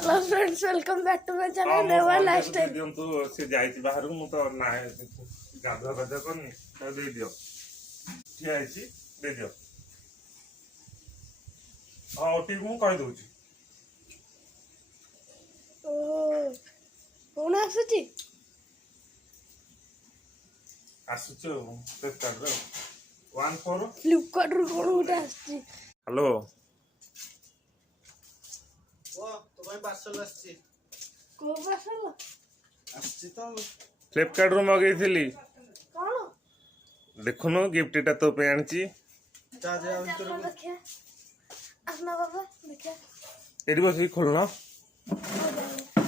Hello friends welcome back to my channel never last time दियंतु से जाईची बाहर मु तो ना गाधा गाधा करनी तो दे दियो ठिया आइची दे दियो हां ओटी मु कहि दोची ओ कोन आसुची आसुचो फ्लिपकार्ट रे 14 फ्लिपकार्ट रू कोन उठा आसची हेलो ओ तो भाई पार्सल आछि को पार्सल आछि तो फ्लिपकार्ट रू मगई थिली कोन देखुनो गिफ्ट एटा तो पे आनची जा जा भीतर देखिए असना बाबा देखिए एडी बस खोलना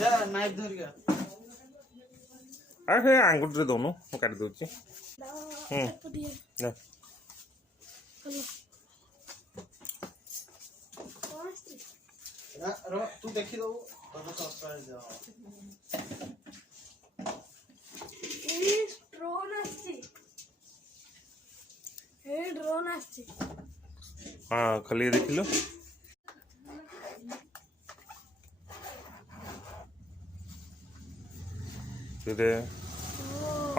जा नाइफ धर गया अरे आंगुठ रे दोनो मु काट दोची ना हेलो रो तू देखि दो तो सरप्राइज जा ए ड्रोन आसची ए ड्रोन आसची हां खाली देखिलो तेरे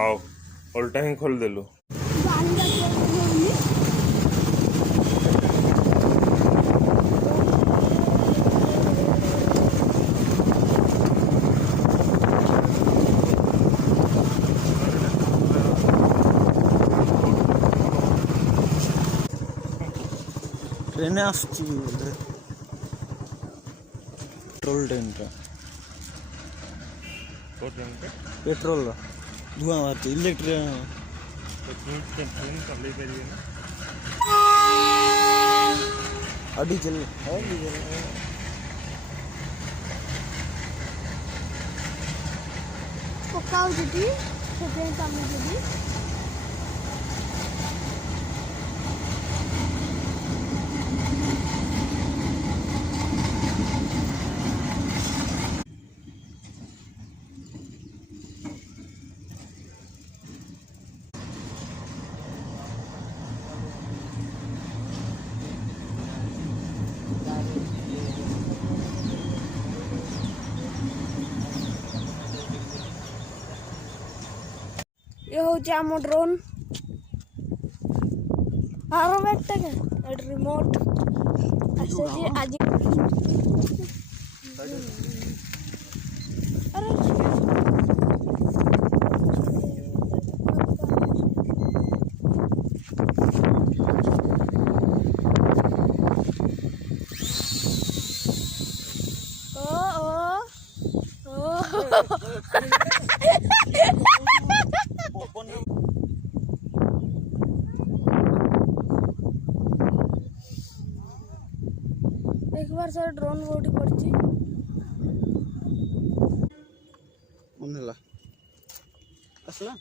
आओ उल्टा ही खोल देलो ट्रेन आछि पेट्रोल टैंक पेट्रोल धुआं बाहर इलेक्ट्रिक डीजल है डीजल पकाउ दीदी सेटे सामने दीदी ये हो जामो ड्रोन आरो बैठता क्या रिमोट ऐसे जी आज अरे एक बार सर ड्रोन बोटी पड़ची मनला असला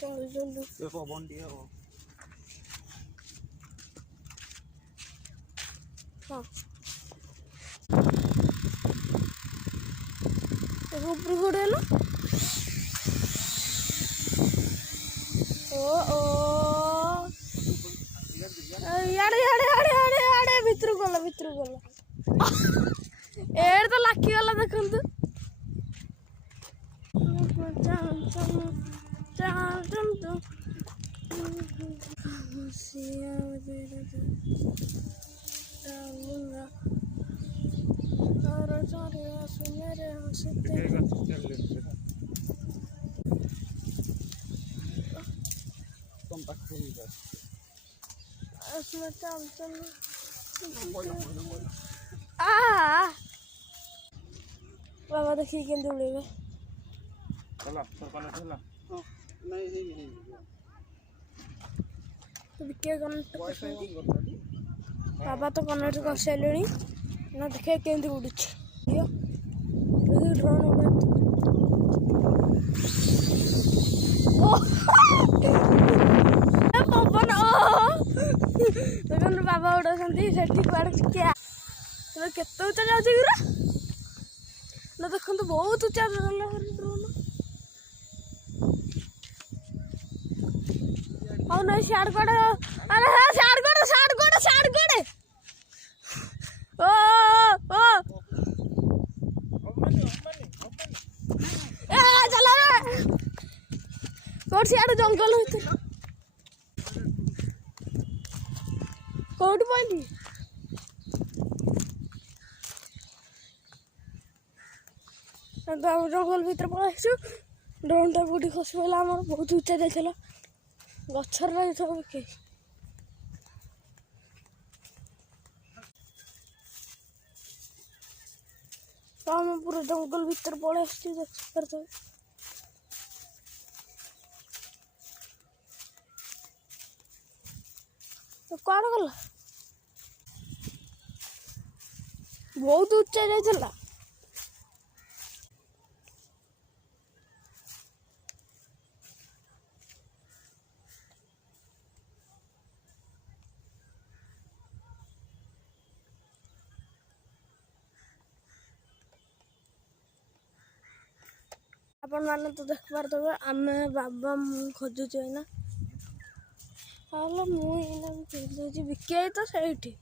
चल जल्दी ये पवन दिया हो हाँ ऊपर घोड़े लो ओ याडे याडे याडे याडे याडे भितर गला एड़ तो लाखी गला देखंतु तुम तक पूरी कर उसमें चल बाबा देखिए केंद्र उड़ेगा चला सरपना चला नहीं है तो क्या कनेक्ट वाईफाई ऑन कर दी बाबा तो कनेक्ट कर सारे ना देखे केंद्र उड़ुछ यो ड्रोन उड़ा पवन देखो बाबा उड़ा सेठी कुआड़े क्या केते उच्चा जाଉଛି गुरा ना देखो बहुत उच्चा ड्रोन और नहीं शाड़ कोड़े अरे शाड़ कोड़े ओ ମୋର ସିଆଡ଼େ ଜଙ୍ଗଲ ଭିତରେ କୋଉଠି ପଇଲି ଜଙ୍ଗଲ ଭିତରେ ପଳେଇ ଆସିଛୁ। ଡ୍ରୋନ୍ଟା କୋଉଠି ଖସି ପଡ଼ିଲା ଆମର ବହୁତ ଉଚ୍ଚା ଯାଇଥିଲା ଗଛରେ ରହିଥିବ କେହି। ତ ଆମେ ପୁରା ଜଙ୍ଗଲ ଭିତରେ ପଳେଇ ଆସିଛୁ ଦେଖିପାରୁଥିବେ। କୁଆଡ଼େ ଗଲା ବହୁତ ଉଚ୍ଚା ଯାଇଥିଲା। ଆପଣମାନେ ତ ଦେଖିପାରୁଥିବେ ଆମେ ବାବା ମୁଁ ଖୋଜୁଛୁ ଏଇନା ହେଲେ ମୁଁ ଏଇନା ବି ଖୋଜୁଛି ବିକି ତ ସେଇଠି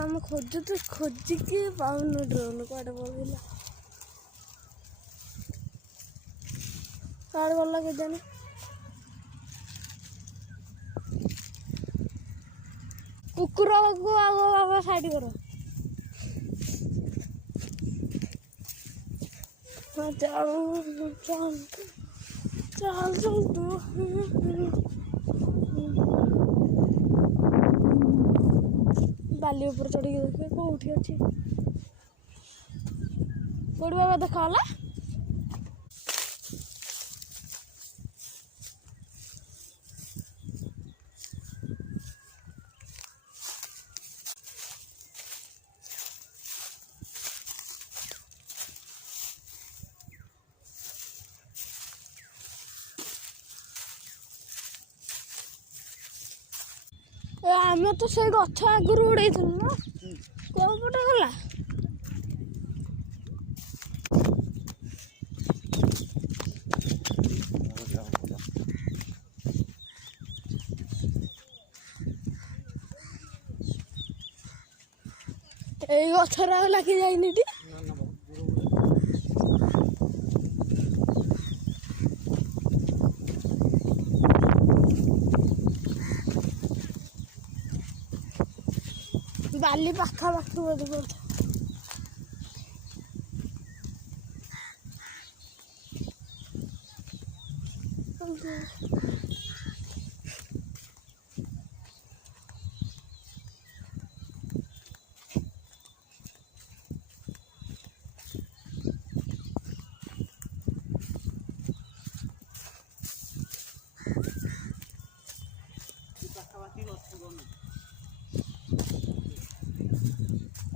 ଆମେ ଖୋଜୁଛୁ ଖୋଜିକି ପାଉନୁ ଡ୍ରୋନ୍ କୁଆଡ଼େ ପଳେଇଲା କୁଆଡ଼େ ଗଲା କେଜାଣି। କୁକୁରକୁ ଆଗ ବାବା ସାଇଡ୍ କର। ଚାଲ ତୁ ବାଲି ଉପରେ ଚଢ଼ିକି ଦେଖିବେ କୋଉଠି ଅଛି କୋଉଠି ବାବା ଦେଖାଗଲା। ଆମେ ତ ସେଇ ଗଛ ଆଗରୁ ଉଡେଇଥିଲୁ ନା କୋଉ ପଟେ ଗଲା। ଏଇ ଗଛରେ ଆଉ ଲାଗି ଯାଇନି ଟି ବାଲି ପାଖାପାଖି ବୋଧେ ପଡୁଛି।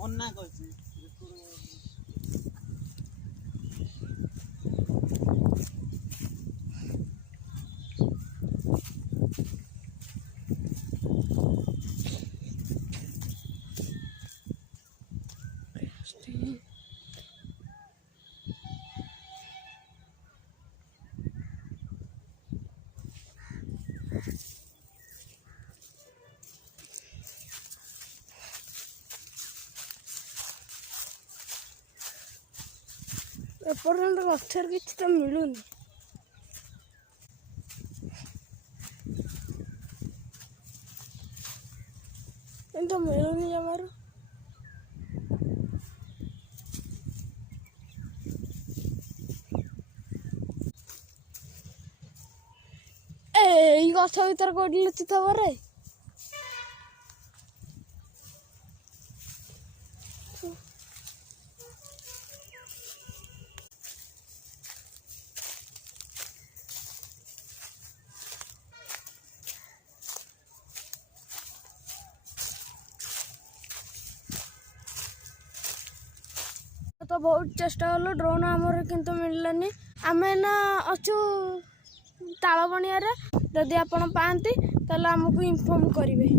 ଅନା କହିଛି ଏପର୍ଯ୍ୟନ୍ତ ଗଛରେ କିଛି ତ ମିଳୁନି। କିନ୍ତୁ ମିଳୁନି ଜମାରୁ। ଏଇ ଗଛ ଭିତରେ କୋଉଠି ଲୁଚିଥିବ ରେ। तो बहुत चेष्टा कलु ड्रोन आमर किंतु मिललानी आम ना अच्छु तालबणिया जदि आपण पाती ताले आमको इनफॉर्म करेंगे।